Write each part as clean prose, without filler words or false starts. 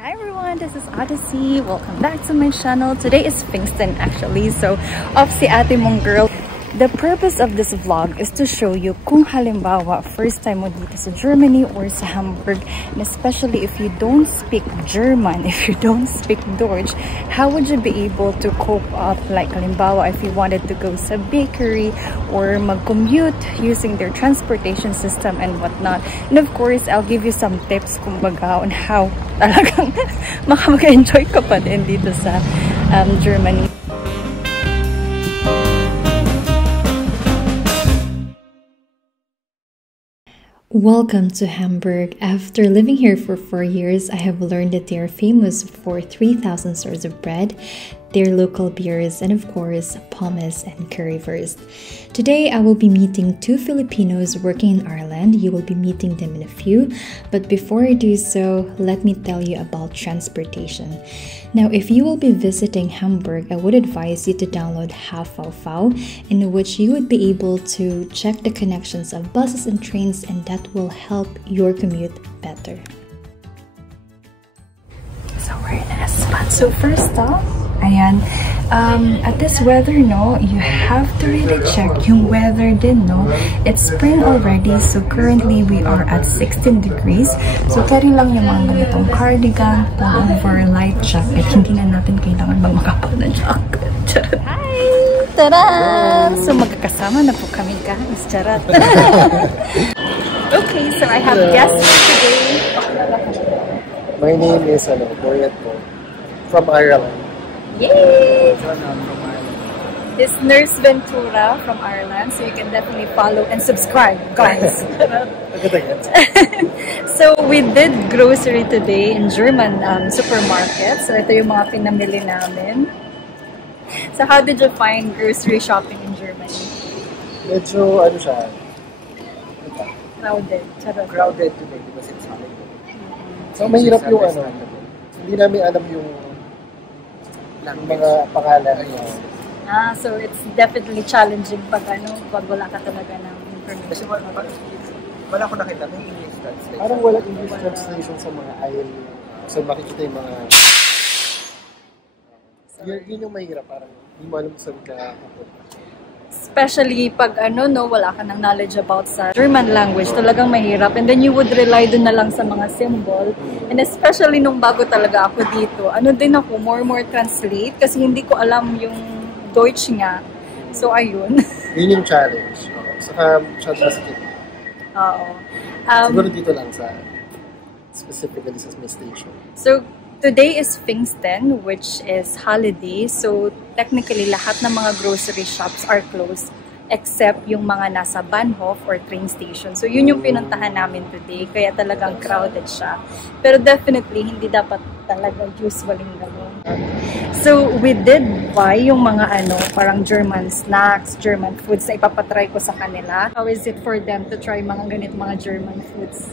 Hi everyone, this is Odyssey. Welcome back to my channel. Today is Pfingston actually, so off si ate mong girl. The purpose of this vlog is to show you kung halimbawa first time mo dito sa Germany or sa Hamburg, and especially if you don't speak German, if you don't speak Deutsch, how would you be able to cope up, like halimbawa if you wanted to go sa bakery or mag-commute using their transportation system and whatnot. And of course, I'll give you some tips kumbaga on how talagang makaka-enjoy ka pa din dito sa Germany. Welcome to Hamburg. After living here for 4 years, I have learned that they are famous for 3,000 stores of bread, their local beers, and of course, pommes and currywurst. Today, I will be meeting 2 Filipinos working in Ireland. You will be meeting them in a few, but before I do so, let me tell you about transportation. Now, if you will be visiting Hamburg, I would advise you to download HVV, in which you would be able to check the connections of buses and trains, and that will help your commute better. So we're in a spot. So first off, ayan, at this weather, no, you have to really check yung weather din, no. It's spring already, so currently we are at 16 degrees. So carry lang yung mga ganitong cardigan, pullover, light jacket. Hindi na natin kailangan magmakapal na jacket. Hi! Tara! So magkakasama na po kami, guys. Charot! Okay, so I have guests today. My name is Boyet from Ireland. Yay! This Nurse Ventura from Ireland, so you can definitely follow and subscribe, guys. So we did grocery today in German supermarket. So ito yung mga pinamili namin. So how did you find grocery shopping in Germany? Medyo ano siya? Crowded. Crowded today because it's holiday. So mahirap yung ano. Hindi namin alam yung mga pangalan niya. So it's definitely challenging pag wala ka talaga ng information. Wala ko nakita ng English translation. Parang wala English translation sa mga aisle. So makikita yung mga... Yun yung mahirap. Parang hindi mo alam saan ka pupunta. Especially pag wala ka ng knowledge about sa German language, talagang mahirap. And then you would rely dun na lang sa mga symbol. And especially nung bago talaga ako dito, din ako, more translate kasi hindi ko alam yung Deutsch nga. So ayun. Yun yung challenge. Saka masyadong Oo. Siguro dito lang sa specifically sa station. So today is Pfingston, which is holiday. So, technically, lahat ng mga grocery shops are closed except yung mga nasa Bahnhof or train station. So, yun yung pinuntahan namin today. Kaya talagang crowded siya. Pero definitely, hindi dapat talaga usually gano'n. So, we did buy yung mga parang German snacks, German foods na ipapatry ko sa kanila. How is it for them to try mga ganit mga German foods?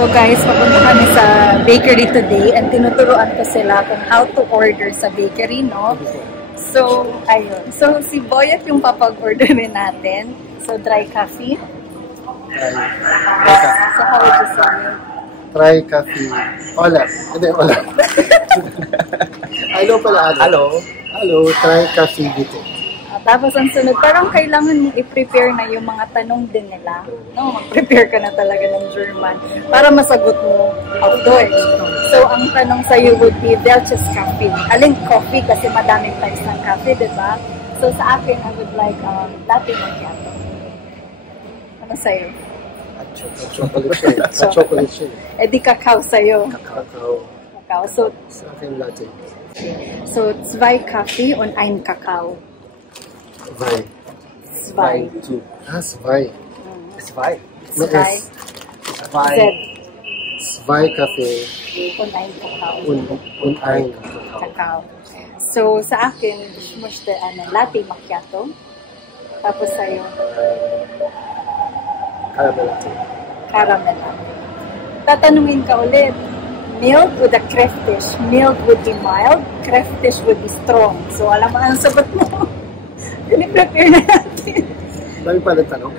So guys, papunta kami sa bakery today and tinuturuan ko sila kung how to order sa bakery, no? So, ayun. So, si Boyet yung papag-orderin natin. So, dry coffee. So, how would you say it? Dry coffee. Hola. Hindi, hola. Hello pala. Hello, dry coffee dito. Tapos ang sunod, parang kailangan mong i-prepare na yung mga tanong din nila. No, mag-prepare ka na talaga ng German para masagot mo of Deutsch. So, ang tanong sa'yo would be, welches Kaffee? Alin coffee? Kasi madaming types ng coffee, diba? So, sa akin, I would like latte macchiato. Ano sa'yo? Chocolate shake. Di kakao sa'yo. Kakao. So, sa akin latte. So, 2 Kaffee und 1 Kakao. Zwei. Zwei. Zwei. Zwei Kaffee. Und 1 Kakao. Und 1 Kakao. So, sa akin, ich möchte latte macchiato. Tapos sa'yo? Caramel latte. Caramel latte. Tatanungin ka ulit. Milk with a crayfish. Milk would be mild. Crayfish would be strong. So, alam mo ang sagot mo. Piniprepare na natin. Dami pala tanong.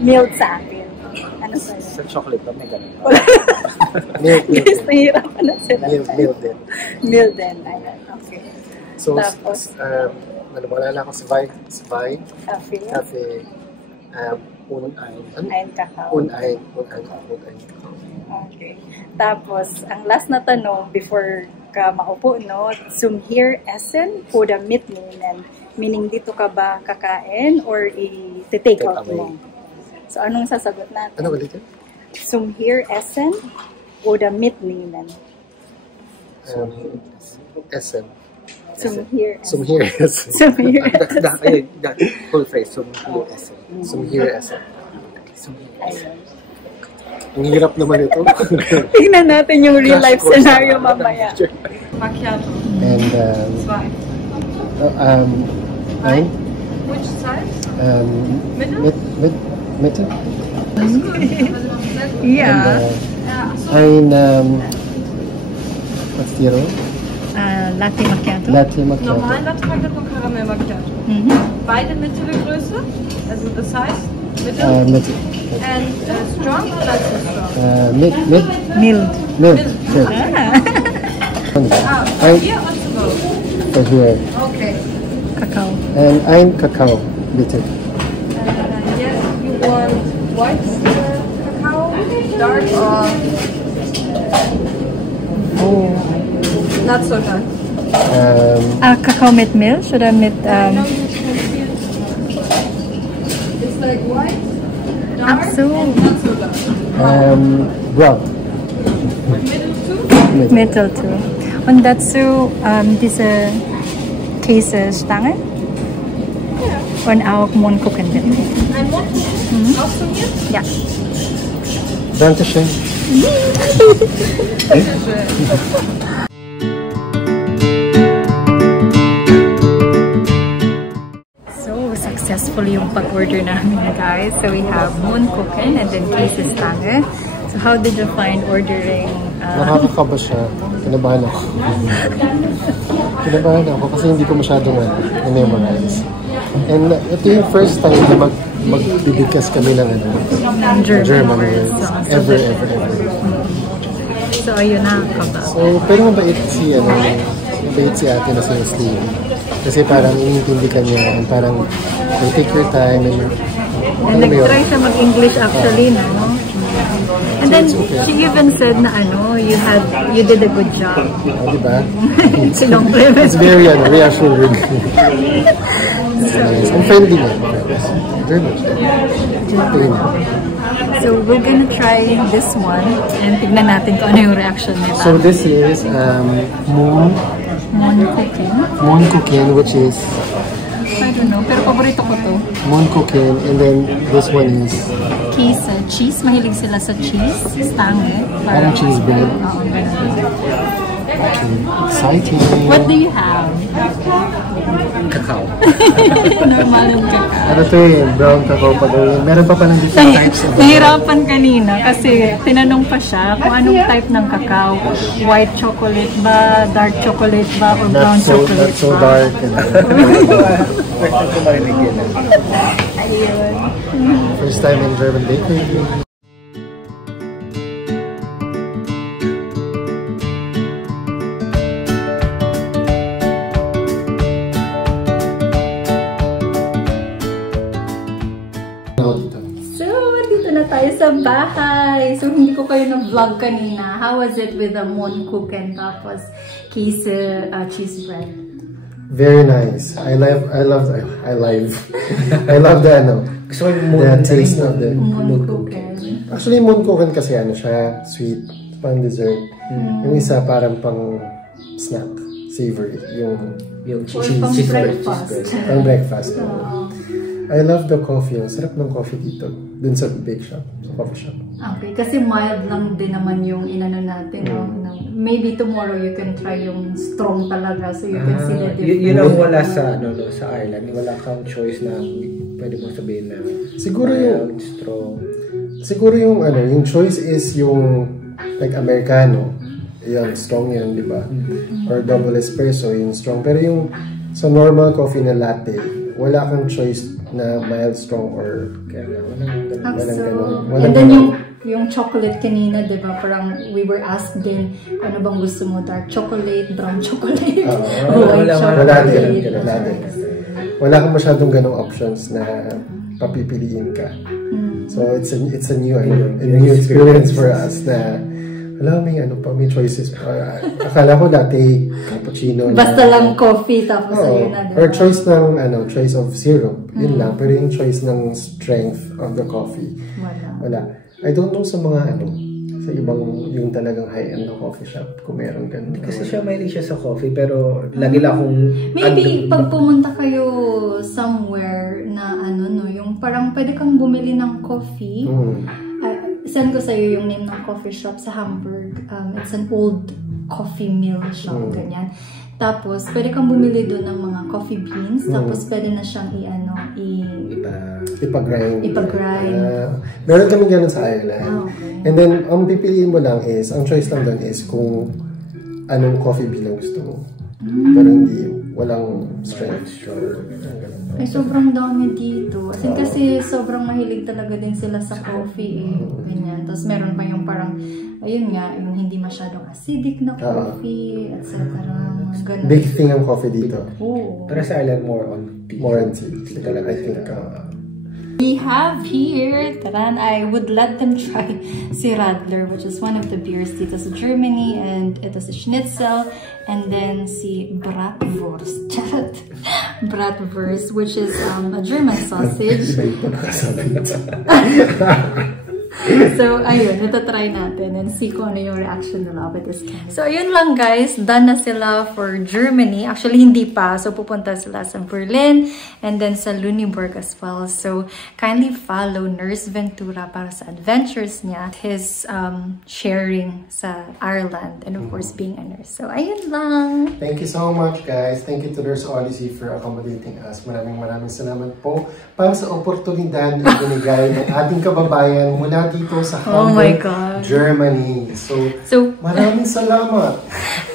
Milk sa akin. Ano sa'yo? Sa chocolate ba may ganun? Guys, nahihirapan na sila. Milk din. Milk din. Ayan, okay. So, tapos, wala ako sa Vai cafe. Unay. Ayan, kakao. Unay. Okay. Tapos, ang last na tanong before ka maupo, no? Zum hier essen oder mitnehmen? Meaning, dito ka ba kakain or i-take out mo? So, anong sasagot natin? Ano ulit yun? Zum hier essen oder mitnehmen? Essen. Zum hier essen. Zum hier essen. Zum hier essen. Full phrase. Zum hier essen. Zum hier essen. Ayun. Ang hirap naman ito. Tingnan natin yung real life scenario mamaya. Macchiato. And, Zwei. ein? Which size? Mitte? Yeah. And, what's the other one? Latte macchiato. Latte macchiato. Normal Latte Macchiato und Karamell Macchiato. Beide mittlere Größe, also das heißt mittel. Mitte. And strong or not so strong? Mild. Mild. Sure. Here or to go? For here. Okay. Kakao. And ein Kakao, bitte. Yes, you want white cacao, dark or not so dark? Kakao mit Milch oder mit... It's like white, dark, Ach so. and not so dark. Brown. Middle too? Mittel too. Und dazu diese Käsestange Ja. und auch Mohnkuchen bitte. Ein Mundkuchen? Auch von mir? Ja. Dankeschön. So, successful yung pag-order namin, guys. So, we have Mohnkuchen and then Käsestange. So, how did you find ordering? Nakakakaba siya. Kinabahan ako. Kinabahan ako kasi hindi ko masyadong memorize. And ito yung first time na magbibigkas kami ng German words. Ever. So, ayun na, kaba. So, pero mabait si ate na si Slave. Kasi parang iniintindi ka niya and parang you take your time and Nag-try siya mag-English actually, no? And then, she even said na you did a good job. Diba? Sinongklem. It's very reassuring. It's nice. And friendly nga. Very much. So, we're gonna try this one and tignan natin kung ano yung reaction nila. So this is Mohnkuchen, which is I don't know, pero paborito ko to. Mohnkuchen, and then this one is Cheese. Mahilig sila sa cheese. Stange. parang cheese bread. Oo, ganun. Exciting. What do you have? Cacao. Normal yung kakao. Ano to brown cacao pa daw yun. Meron pa palang different types of Nahirapan kanina kasi tinanong pa siya kung anong type ng kakao. White chocolate ba, dark chocolate ba, or brown chocolate ba? Not so dark. Ayun. First time in German bakery. So, dito na tayo sa bahay. So, hindi ko kayo na-vlog kanina. How was it with the Mohnkuchen tapos cheese bread? Very nice. I love the taste of the Mohnkuchen. Actually, Mohnkuchen kasi siya sweet, pang dessert. Yung isa parang pang snack, savory, yung cheese breakfast. Pang breakfast. I love the coffee. Ang sarap ng coffee dito. Dun sa bake shop, sa coffee shop. Okay, kasi mild lang din naman yung inano natin. No? Maybe tomorrow you can try yung strong talaga so you can see the difference. Yun ang wala sa Ireland. Wala kang choice na pwede mo sabihin na siguro yung strong. Siguro yung choice is yung like Americano. Yan, strong yan, di ba? Or double espresso, yung strong. Pero yung sa normal coffee na latte, wala kang choice na mild, strong, or Kaya walang ganun. And then yung chocolate kanina, di ba? Parang we were asked din, ano bang gusto mo? Dark chocolate, brown chocolate, white chocolate. Wala kang masyadong ganong options na papipiliin ka. So it's a new experience for us na may choices pa. Akala ko dati cappuccino basta lang coffee tapos ayun na. Or choice of syrup. Yun lang. Pero yung choice ng strength of the coffee. Wala. I don't know sa mga sa ibang yung talagang high-end na coffee shop kung meron ganun. Kasi siya mahilig siya sa coffee pero lagi lang akong maybe pag pumunta kayo somewhere na yung parang pwede kang bumili ng coffee. Send ko sa'yo yung name ng coffee shop sa Hamburg. It's an old coffee mill shop, ganyan. Tapos, pwede kang bumili doon ng mga coffee beans. Tapos, pwede na siyang ipag-grind. Meron kami ganun sa Ireland. Okay. And then, ang pipiliin mo lang is, ang choice lang doon is kung anong coffee bean ang gusto mo. Pero walang strength. Ay, sobrang dami dito. Kasi sobrang mahilig talaga din sila sa coffee ganyan. Tapos meron pa yung parang, ayun nga, yung hindi masyadong acidic na coffee, etc. Ganun. Big thing ang coffee dito. Pero sa Ireland, more on tea. Talaga, I think. We have here, taran, I would let them try si Radler, which is one of the beers dito sa Germany, and ito si Schnitzel, and then si Bratwurst. Bratwurst, which is a German sausage. So, ayun, itatry natin and see kung ano yung reaction nila with this kind. So, ayun lang guys, done na sila for Germany. Actually, hindi pa. So, pupunta sila sa Berlin and then sa Lüneburg as well. So, kindly follow Nurse Ventura para sa adventures niya, his sharing sa Ireland, and of course, being a nurse. So, ayun lang. Thank you so much guys. Thank you to Nurse Odyssey for accommodating us. Maraming salamat po para sa oportunidad na binigay ng ating kababayan mula dito sa Hamburg, Germany. So, maraming salamat.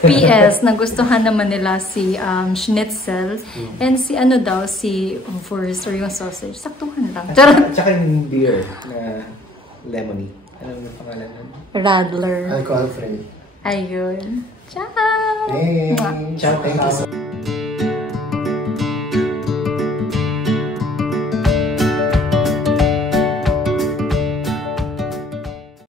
PS, nagustuhan naman nila si Schnitzel and si Wurst or yung sausage. Saktuhan lang. At saka yung beer na lemony. Ano yung pangalan nun? Radler. Alcohol free. Ayun. Ciao! Hey! Ciao! Thank you so much.